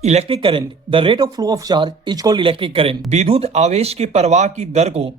Electric current, the rate of flow of charge is called electric current. विद्युत आवेश के प्रवाह की दर को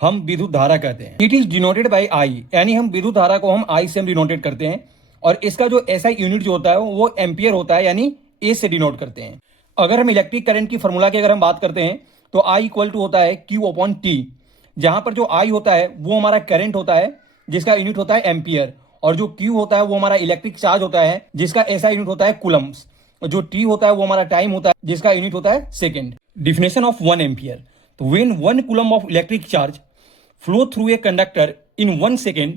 हम विद्युत धारा कहते हैं। It is denoted by I, यानी हम विद्युत धारा को हम आई से हम डिनोटेड करते हैं, और इसका जो एसआई यूनिट जो होता है वो एम्पियर होता है, यानी ए से डिनोट करते हैं। अगर हम इलेक्ट्रिक करंट की फॉर्मूला की अगर हम बात करते हैं तो आई इक्वल टू होता है क्यू अपॉन टी, जहां पर जो आई होता है वो हमारा करंट होता है जिसका यूनिट होता है एम्पियर, और जो क्यू होता है वो हमारा इलेक्ट्रिक चार्ज होता है जिसका एसआई यूनिट होता है कूलम्स, और जो टी होता है वो हमारा टाइम होता है जिसका यूनिट होता है सेकेंड। डिफिनेशन ऑफ 1 एम्पियर, तो when 1 coulomb of electric charge flow through a conductor in 1 second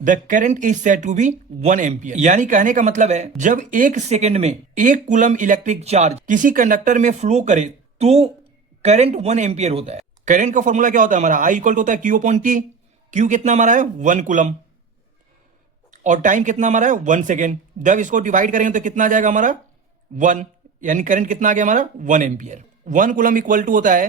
the current is said to be 1 ampere. यानी कहने का मतलब है जब 1 सेकेंड में 1 कूलम इलेक्ट्रिक चार्ज किसी कंडक्टर में फ्लो करे तो करंट 1 एम्पियर होता है। करंट का फॉर्मूला क्या होता है हमारा, आई इक्वल होता है क्यू अपॉन टी। क्यू कितना हमारा है 1 कूलम, और टाइम कितना हमारा है 1 सेकेंड। जब इसको डिवाइड करेंगे तो कितना आ जाएगा हमारा 1, यानी करंट कितना आ गया हमारा 1 एम्पियर। 1 कूलम इक्वल टू होता है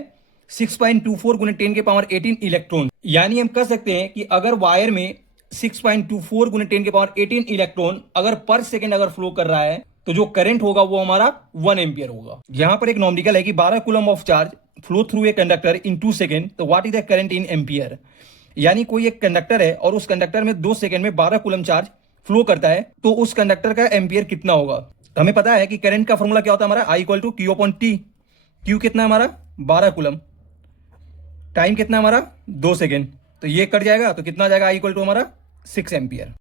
6.24 गुने 10 के पावर 18 इलेक्ट्रॉन। यानी हम कह सकते हैं कि अगर वायर में 6.24 गुने 10 के पावर 18 इलेक्ट्रॉन अगर पर सेकेंड अगर फ्लो कर रहा है तो जो करंट होगा वो हमारा 1 एम्पियर होगा। यहां पर एक नॉमिकल है कि 12 coulomb of charge flow through a conductor in 2 second, तो what is the current in ampere. यानी कोई एक कंडक्टर है और उस कंडक्टर में 2 सेकेंड में 12 कूलम चार्ज फ्लो करता है तो उस कंडक्टर का एम्पियर कितना होगा। तो हमें पता है कि करंट का फॉर्मूला क्या होता है हमारा, I equal to Q upon T. Q कितना हमारा 12 कूलम, टाइम कितना हमारा 2 सेकेंड, तो ये कट जाएगा तो कितना आ जाएगा आई इक्वल टू हमारा 6 एम्पियर।